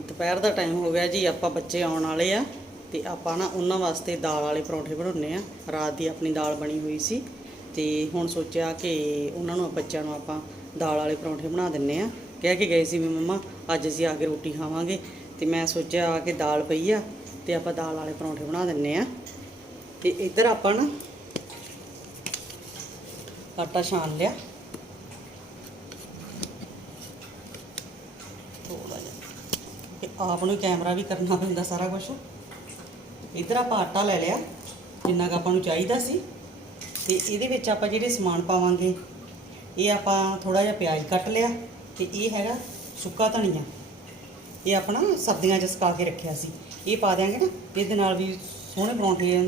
ਦੁਪਹਿਰ ਦਾ ਟਾਈਮ ਹੋ ਗਿਆ ਜੀ, ਆਪਾਂ ਬੱਚੇ ਆਉਣ ਵਾਲੇ ਆ ਤੇ ਆਪਾਂ ਨਾ ਉਹਨਾਂ ਵਾਸਤੇ ਦਾਲ ਵਾਲੇ ਪਰੌਂਠੇ ਬਣਾਉਣੇ ਆ। ਰਾਤ ਦੀ ਆਪਣੀ ਦਾਲ ਬਣੀ ਹੋਈ ਸੀ ਤੇ ਹੁਣ ਸੋਚਿਆ ਕਿ ਉਹਨਾਂ ਨੂੰ, ਬੱਚਿਆਂ ਨੂੰ ਆਪਾਂ ਦਾਲ ਵਾਲੇ ਪਰੌਂਠੇ ਬਣਾ ਦਿੰਨੇ ਆ। ਕਹਿ ਕੇ ਗਏ ਸੀ ਵੀ ਮੰਮਾ, ਅੱਜ ਅਸੀਂ ਆ ਕੇ ਰੋਟੀ ਖਾਵਾਂਗੇ। ਤੇ ਮੈਂ ਸੋਚਿਆ ਕਿ ਦਾਲ ਪਈ ਆ ਤੇ ਆਪਾਂ ਦਾਲ ਵਾਲੇ ਪਰੌਂਠੇ ਬਣਾ ਦਿੰਨੇ ਆ। ਤੇ ਇੱਧਰ ਆਪਾਂ ਨਾ ਆਟਾ ਛਾਣ ਲਿਆ ਥੋੜਾ ਜਿਹਾ ਤੇ ਆਪ ਨੂੰ ਕੈਮਰਾ ਵੀ ਕਰਨਾ ਪੈਂਦਾ ਸਾਰਾ ਕੁਝ ਇੱਧਰ ਆਪਾਂ ਆਟਾ ਲੈ ਲਿਆ, ਜਿੰਨਾ ਕੁ ਆਪਾਂ ਨੂੰ ਚਾਹੀਦਾ ਸੀ। ਤੇ ਇਹਦੇ ਵਿੱਚ ਆਪਾਂ ਜਿਹੜੇ ਸਮਾਨ ਪਾਵਾਂਗੇ, ਇਹ ਆਪਾਂ ਥੋੜਾ ਜਿਹਾ ਪਿਆਜ਼ ਕੱਟ ਲਿਆ ਤੇ ਇਹ ਹੈਗਾ ਸੁੱਕਾ ਧਨੀਆ। ਇਹ ਆਪਣਾ ਸਬਜ਼ੀਆਂ 'ਚ ਸੁਕਾ ਕੇ ਰੱਖਿਆ ਸੀ। ਇਹ ਪਾ ਦਿਆਂਗੇ ਨਾ, ਇਹਦੇ ਨਾਲ ਵੀ ਸੋਹਣੇ ਪਰੌਂਠੇ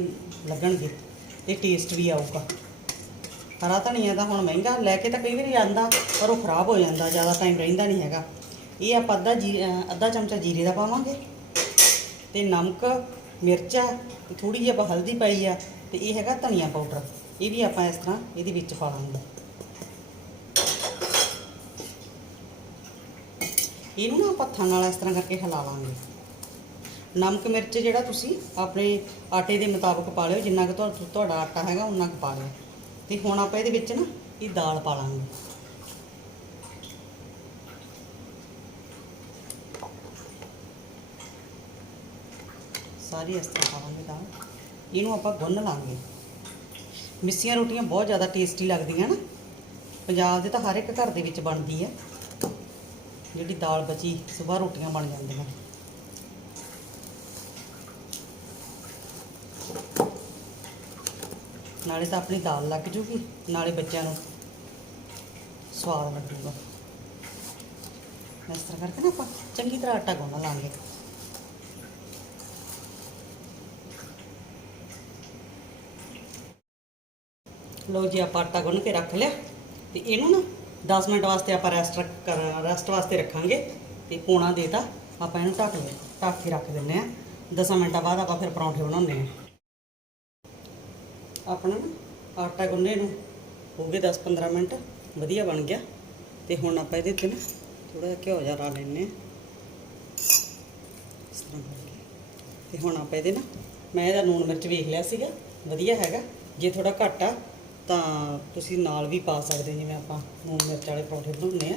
ਲੱਗਣਗੇ ਤੇ ਟੇਸਟ ਵੀ ਆਊਗਾ। ਹਰਾ ਧਨੀਆ ਤਾਂ ਹੁਣ ਮਹਿੰਗਾ, ਲੈ ਕੇ ਤਾਂ ਕਈ ਵਾਰੀ ਜਾਂਦਾ ਪਰ ਉਹ ਖਰਾਬ ਹੋ ਜਾਂਦਾ, ਜ਼ਿਆਦਾ ਟਾਈਮ ਰਹਿੰਦਾ ਨਹੀਂ ਹੈਗਾ। ਇਹ ਆਪਾਂ ਅੱਧਾ ਜੀ ਅੱਧਾ ਚਮਚਾ ਜੀਰੇ ਦਾ ਪਾਵਾਂਗੇ ਤੇ ਨਮਕ, ਮਿਰਚਾਂ ਤੇ ਥੋੜੀ ਜਿਹੀ ਆਪਾਂ ਹਲਦੀ ਪਾਈ ਆ ਤੇ ਇਹ ਹੈਗਾ ਧਨੀਆ ਪਾਊਡਰ। ਇਹ ਵੀ ਆਪਾਂ ਇਸ ਤਰ੍ਹਾਂ ਇਹਦੇ ਵਿੱਚ ਪਾ ਲਾਂਗੇ। ਇਹਨੂੰ ਨਾ ਆਪਾਂ ਹੱਥਾਂ ਨਾਲ ਇਸ ਤਰ੍ਹਾਂ ਕਰਕੇ ਹਿਲਾਵਾਂਗੇ ਨਮਕ, ਮਿਰਚ ਜਿਹੜਾ ਤੁਸੀਂ ਆਪਣੇ ਆਟੇ ਦੇ ਮੁਤਾਬਕ ਪਾ ਲਿਓ, ਜਿੰਨਾ ਕੁ ਤੁਹਾਡਾ ਆਟਾ ਹੈਗਾ ਉਨਾ ਕੁ ਪਾ ਲਿਓ। ਤੇ ਹੁਣ ਆਪਾਂ ਇਹਦੇ ਵਿੱਚ ਨਾ ਇਹ ਦਾਲ ਪਾ ਲਾਂਗੇ। ਸਾਰੀ ਇਸ ਤਰ੍ਹਾਂ ਪਾਵਾਂਗੇ ਦਾਲ। ਇਹਨੂੰ ਆਪਾਂ ਗੁੰਨ ਲਾਂਗੇ। ਮਿੱਸੀਆਂ ਰੋਟੀਆਂ ਬਹੁਤ ਜ਼ਿਆਦਾ ਟੇਸਟੀ ਲੱਗਦੀਆਂ ਨਾ। ਪੰਜਾਬ ਦੇ ਤਾਂ ਹਰ ਇੱਕ ਘਰ ਦੇ ਵਿੱਚ ਬਣਦੀ ਹੈ ਜਿਹੜੀ ਦਾਲ ਬਚੀ, ਸਵੇਰ ਰੋਟੀਆਂ ਬਣ ਜਾਂਦੀਆਂ। ਨਾਲੇ ਤਾਂ ਆਪਣੀ ਦਾਲ ਲੱਗ ਜੂਗੀ, ਨਾਲੇ ਬੱਚਿਆਂ ਨੂੰ ਸਵਾਦ ਲੱਗੂਗਾ। ਇਸ ਤਰ੍ਹਾਂ ਕਰਕੇ ਨਾ ਆਪਾਂ ਚੰਗੀ ਤਰ੍ਹਾਂ ਆਟਾ ਗੁੰਨ ਲਾਂਗੇ। ਲਓ ਜੀ, ਆਪਾਂ ਆਟਾ ਗੁੰਨ ਕੇ ਰੱਖ ਲਿਆ। ਤੇ ਇਹਨੂੰ ਨਾ 10 ਮਿੰਟ ਵਾਸਤੇ ਆਪਾਂ ਰੈਸਟ ਕਰ ਰੈਸਟ ਵਾਸਤੇ ਰੱਖਾਂਗੇ। ਤੇ ਪੌਣਾ ਦੇਤਾ ਆਪਾਂ ਇਹਨੂੰ ਢੱਕ ਲਿਆ, ਢੱਕ ਕੇ ਰੱਖ ਦਿੰਨੇ ਆ 10 ਮਿੰਟਾਂ ਬਾਅਦ ਆਪਾਂ ਫਿਰ ਪਰੌਂਠੇ ਬਣਾਉਂਦੇ ਆ ਆਪਣਾ ਨਾ ਆਟਾ ਗੁੰਨੇ ਨੂੰ ਹੋ ਗਏ 10-15 ਮਿੰਟ, ਵਧੀਆ ਬਣ ਗਿਆ। ਤੇ ਹੁਣ ਆਪਾਂ ਇਹਦੇ ਉੱਤੇ ਨਾ ਥੋੜਾ ਜਿਹਾ ਘਿਓ ਜਿਹਾ ਲਾ ਲੈਨੇ ਆ ਇਸ ਤਰ੍ਹਾਂ ਤੇ ਹੁਣ ਆਪਾਂ ਇਹਦੇ ਨਾ ਮੈਂ ਇਹਦਾ ਨੂਣ ਮਿਰਚ ਵੇਖ ਲਿਆ ਸੀਗਾ। ਵਧੀਆ ਹੈਗਾ। ਜੇ ਥੋੜਾ ਘੱਟ ਆ ਤਾਂ ਤੁਸੀਂ ਨਾਲ ਵੀ ਪਾ ਸਕਦੇ ਜਿਵੇਂ ਆਪਾਂ ਨੂਣ ਮਿਰਚ ਵਾਲੇ ਪਰੌਂਠੇ ਬਣਾਉਂਦੇ ਆ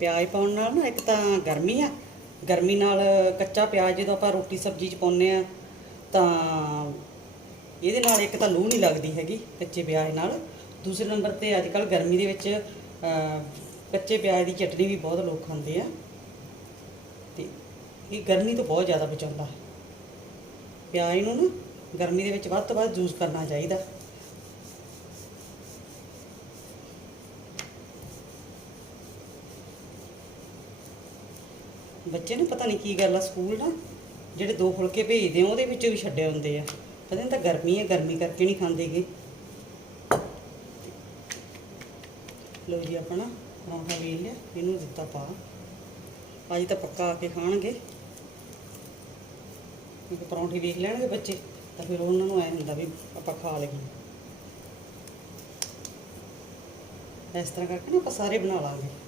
ਪਿਆਜ਼ ਪਾਉਣ ਨਾਲ ਨਾ ਇੱਕ ਤਾਂ ਗਰਮੀ ਆ, ਗਰਮੀ ਨਾਲ ਕੱਚਾ ਪਿਆਜ਼ ਜਦੋਂ ਆਪਾਂ ਰੋਟੀ ਸਬਜ਼ੀ 'ਚ ਪਾਉਂਦੇ ਆ ਤਾਂ ਇਹਦੇ ਨਾਲ ਇੱਕ ਤਾਂ ਲੂਹ ਨਹੀਂ ਲੱਗਦੀ ਹੈਗੀ ਕੱਚੇ ਪਿਆਜ਼ ਨਾਲ। ਦੂਸਰੇ ਨੰਬਰ ਤੇ ਅੱਜ ਕੱਲ ਗਰਮੀ ਦੇ ਵਿੱਚ ਕੱਚੇ ਪਿਆਜ਼ ਦੀ ਚਟਨੀ ਵੀ ਬਹੁਤ ਲੋਕ ਖਾਂਦੇ ਆ। ਤੇ ਇਹ ਗਰਮੀ ਤੋਂ ਬਹੁਤ ਜ਼ਿਆਦਾ ਬਚਾਉਂਦਾ। ਪਿਆਜ਼ ਨੂੰ ਨਾ ਗਰਮੀ ਦੇ ਵਿੱਚ ਵੱਧ ਤੋਂ ਵੱਧ ਯੂਜ਼ ਕਰਨਾ ਚਾਹੀਦਾ। ਬੱਚੇ ਨੂੰ ਪਤਾ ਨਹੀਂ ਕੀ ਗੱਲ ਆ, ਸਕੂਲ ਨਾ ਜਿਹੜੇ ਦੋ ਫੁਲਕੇ ਭੇਜਦੇ ਆ, ਉਹਦੇ ਵਿੱਚੋਂ ਵੀ ਛੱਡੇ ਹੁੰਦੇ ਆ। ਪਤਾ ਨਹੀਂ ਤਾਂ ਗਰਮੀ ਹੈ ਗਰਮੀ ਕਰਕੇ ਨਹੀਂ ਖਾਂਦੇਗੇ। ਲਓ ਜੀ ਆਪਣਾ ਪਰੌਂਠਾ ਵੇਲ ਲਿਆ, ਇਹਨੂੰ ਦਿੱਤਾ ਪਾ। ਅੱਜ ਤਾਂ ਪੱਕਾ ਆ ਕੇ ਖਾਣਗੇ। ਕਿਉਂਕਿ ਪਰੌਂਠੇ ਵੇਖ ਲੈਣਗੇ ਬੱਚੇ, ਤਾਂ ਫਿਰ ਉਹਨਾਂ ਨੂੰ ਐ ਹੁੰਦਾ ਵੀ ਆਪਾਂ ਖਾ ਲਈਏ। ਇਸ ਤਰ੍ਹਾਂ ਕਰਕੇ ਨਾ ਆਪਾਂ ਸਾਰੇ ਬਣਾ ਲਾਂਗੇ।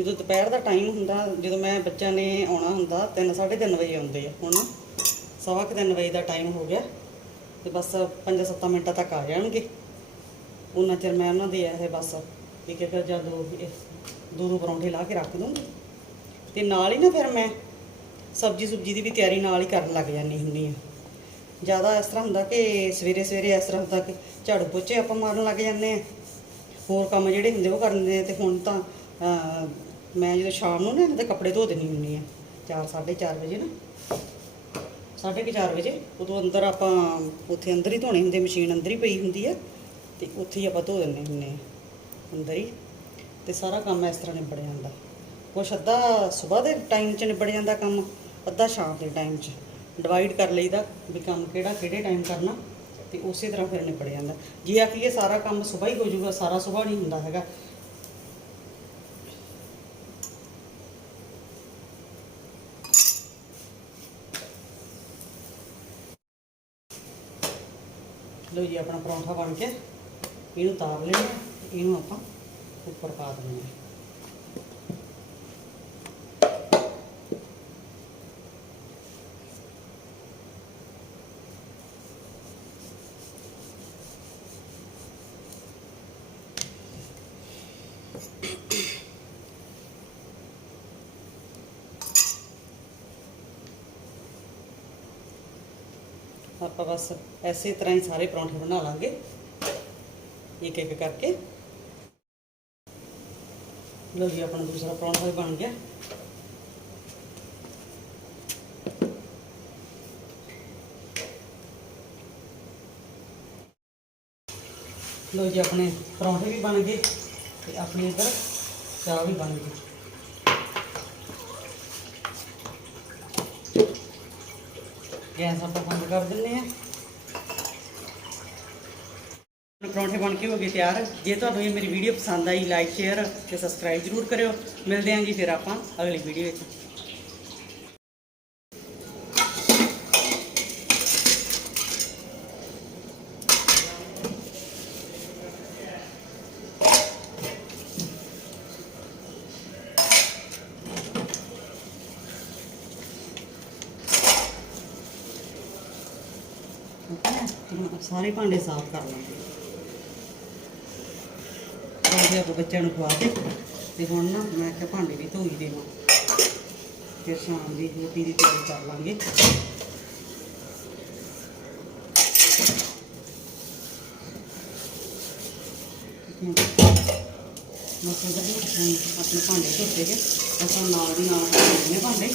ਜਦੋਂ ਦੁਪਹਿਰ ਦਾ ਟਾਈਮ ਹੁੰਦਾ, ਜਦੋਂ ਮੈਂ ਬੱਚਿਆਂ ਨੇ ਆਉਣਾ ਹੁੰਦਾ 3 3:30 ਵਜੇ ਆਉਂਦੇ ਆ ਹੁਣ। ਸਵਾ ਕੁ ਤਿੰਨ ਵਜੇ ਦਾ ਟਾਈਮ ਹੋ ਗਿਆ ਤੇ ਬਸ 5-7 ਮਿੰਟਾਂ ਤੱਕ ਆ ਜਾਣਗੇ। ਉਹਨਾਂ ਚਿਰ ਮੈਂ ਉਹਨਾਂ ਦੇ ਇਹ ਬਸ ਇੱਕ ਇੱਕ ਜਾਂ ਦੋ ਦੋ ਦੋ ਪਰੌਂਠੇ ਲਾ ਕੇ ਰੱਖ ਦੂੰਗੀ। ਤੇ ਨਾਲ ਹੀ ਨਾ ਫਿਰ ਮੈਂ ਸਬਜੀ ਸੁਬਜੀ ਦੀ ਵੀ ਤਿਆਰੀ ਨਾਲ ਹੀ ਕਰਨ ਲੱਗ ਜਾਂਦੀ ਹੁੰਦੀ ਆ। ਜ਼ਿਆਦਾ ਇਸ ਤਰ੍ਹਾਂ ਹੁੰਦਾ ਕਿ ਸਵੇਰੇ ਸਵੇਰੇ ਇਸ ਤਰ੍ਹਾਂ ਹੁੰਦਾ ਕਿ ਝਾੜੂ ਪੋਚੇ ਆਪਾਂ ਮਾਰਨ ਲੱਗ ਜਾਂਦੇ ਆ। ਹੋਰ ਕੰਮ ਜਿਹੜੇ ਹੁੰਦੇ ਉਹ ਕਰਨੇ ਲੈਂਦੇ ਤੇ ਹੁਣ ਤਾਂ ਮੈਂ ਜਦੋਂ ਸ਼ਾਮ ਨੂੰ ਨਾ ਇਹਨਾਂ ਦੇ ਕੱਪੜੇ ਧੋ ਦਿੰਦੀ ਹੁੰਦੀ ਆ 4 4:30 ਵਜੇ ਨਾ, ਸਾਢੇ ਕੁ ਚਾਰ ਵਜੇ, ਉਦੋਂ ਅੰਦਰ ਆਪਾਂ ਉੱਥੇ ਅੰਦਰ ਹੀ ਧੋਣੇ ਹੁੰਦੇ, ਮਸ਼ੀਨ ਅੰਦਰ ਹੀ ਪਈ ਹੁੰਦੀ ਆ, ਤੇ ਉੱਥੇ ਹੀ ਆਪਾਂ ਧੋ ਦਿੰਦੇ ਹੁੰਦੇ ਆ ਅੰਦਰ ਹੀ, ਤੇ ਸਾਰਾ ਕੰਮ ਇਸ ਤਰ੍ਹਾਂ ਨਿਬੜ ਜਾਂਦਾ। ਕੁਛ ਅੱਧਾ ਸਵੇਰ ਦੇ ਟਾਈਮ 'ਚ ਨਿਬੜ ਜਾਂਦਾ ਕੰਮ, ਅੱਧਾ ਸ਼ਾਮ ਦੇ ਟਾਈਮ 'ਚ ਡਿਵਾਈਡ ਕਰ ਲਈਦਾ ਵੀ ਕੰਮ ਕਿਹੜਾ ਕਿਹੜੇ ਟਾਈਮ ਕਰਨਾ, ਤੇ ਉਸੇ ਤਰ੍ਹਾਂ ਫਿਰ ਨਿਬੜ ਜਾਂਦਾ। ਜੇ ਆਖੀਏ ਸਾਰਾ ਕੰਮ ਸਵੇਰ ਹੀ ਹੋ ਜਾਊਗਾ, ਸਾਰਾ ਸਵੇਰ ਨਹੀਂ ਹੁੰਦਾ ਹੈਗਾ ਲਓ ਜੀ ਆਪਣਾ ਪਰੌਂਠਾ ਬਣ ਗਿਆ ਇਹਨੂੰ ਤਾਰ ਲੈਣਾ ਇਹਨੂੰ ਆਪਾਂ ਉੱਪਰ ਪਾ ਦਿੰਦੇ ਹਾਂ। ਆਪਾਂ ਬਸ ਐਸੇ ਤਰ੍ਹਾਂ ਹੀ ਸਾਰੇ ਪਰੌਂਠੇ ਬਣਾ ਲਾਂਗੇ। ਇੱਕ ਇੱਕ ਕਰਕੇ। ਲਓ ਜੀ, ਆਪਣਾ ਦੂਸਰਾ ਪਰੌਂਠਾ ਵੀ ਬਣ ਗਿਆ। ਲਓ ਜੀ, ਆਪਣੇ ਪਰੌਂਠੇ ਵੀ ਬਣ ਗਏ ਤੇ ਆਪਣੀ ਇੱਧਰ ਚਾਹ ਵੀ ਬਣ ਗਈ। ਗੈਸ ਆਪਾਂ ਬੰਦ ਕਰ ਦਿੰਨੇ ਆ ਪਰੌਂਠੇ ਬਣ ਕੇ ਹੋ ਗਏ ਤਿਆਰ। ਜੇ ਤੁਹਾਨੂੰ ਇਹ ਮੇਰੀ ਵੀਡੀਓ ਪਸੰਦ ਆਈ ਲਾਈਕ ਸ਼ੇਅਰ ਤੇ ਸਬਸਕ੍ਰਾਈਬ ਜਰੂਰ ਕਰਿਓ। ਮਿਲਦੇ ਹਾਂ ਜੀ ਫਿਰ ਆਪਾਂ ਅਗਲੀ ਵੀਡੀਓ ਵਿੱਚ। ਠੀਕ ਹੈ ਹੁਣ ਸਾਰੇ ਭਾਂਡੇ ਸਾਫ਼ ਕਰ ਲਾਂਗੇ ਉਹਦੇ ਆਪਾਂ ਬੱਚਿਆਂ ਨੂੰ ਖਵਾ ਦੇ ਤੇ ਹੁਣ ਨਾ ਮੈਂ ਕਿਹਾ ਭਾਂਡੇ ਵੀ ਧੋਈ ਦੇਵਾਂ ਫਿਰ ਸ਼ਾਮ ਦੀ ਰੋਟੀ ਦੀ ਤਿਆਰੀ ਕਰ ਲਾਂਗੇ। ਮਸਲ ਦਾ ਵੀ ਆਪਣੇ ਭਾਂਡੇ ਧੋਤੇ ਗਏ। ਆਪਾਂ ਨਾਲ ਦੀ ਨਾਲ ਧੋਣੇ ਭਾਂਡੇ।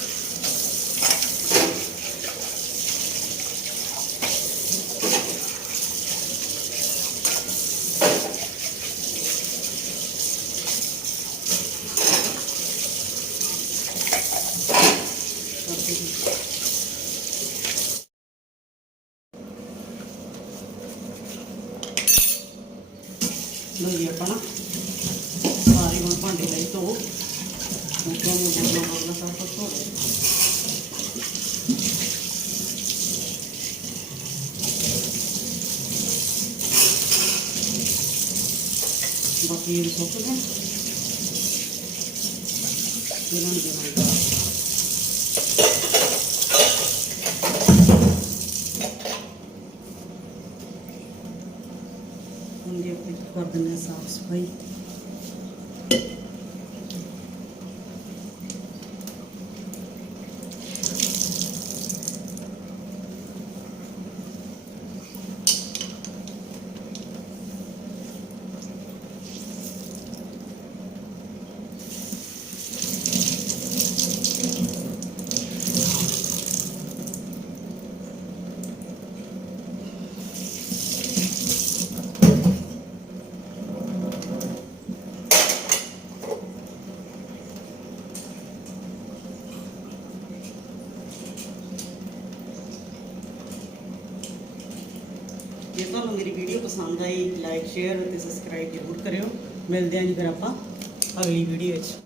ਲਈ ਧੋ ਮੁੱਕਾਂ ਨੂੰ ਬੋਲਣਾ ਬੋਲਣਾ ਸਭ ਕੁਝ ਧੋ ਲਓ। ਬਾਕੀ ਇਹ ਸੁੱਕ ਗਏ ਇਹਨਾਂ ਨੂੰ ਦੇਵਾਂਗੇ ਹੁਣ ਜੇ ਆਪਾਂ ਕਰ ਤੁਹਾਨੂੰ ਮੇਰੀ ਵੀਡੀਓ ਪਸੰਦ ਆਈ ਲਾਈਕ ਸ਼ੇਅਰ ਅਤੇ ਸਬਸਕ੍ਰਾਈਬ ਜ਼ਰੂਰ ਕਰਿਓ। ਮਿਲਦੇ ਹਾਂ ਜੀ ਫਿਰ ਆਪਾਂ ਅਗਲੀ ਵੀਡੀਓ ਵਿੱਚ।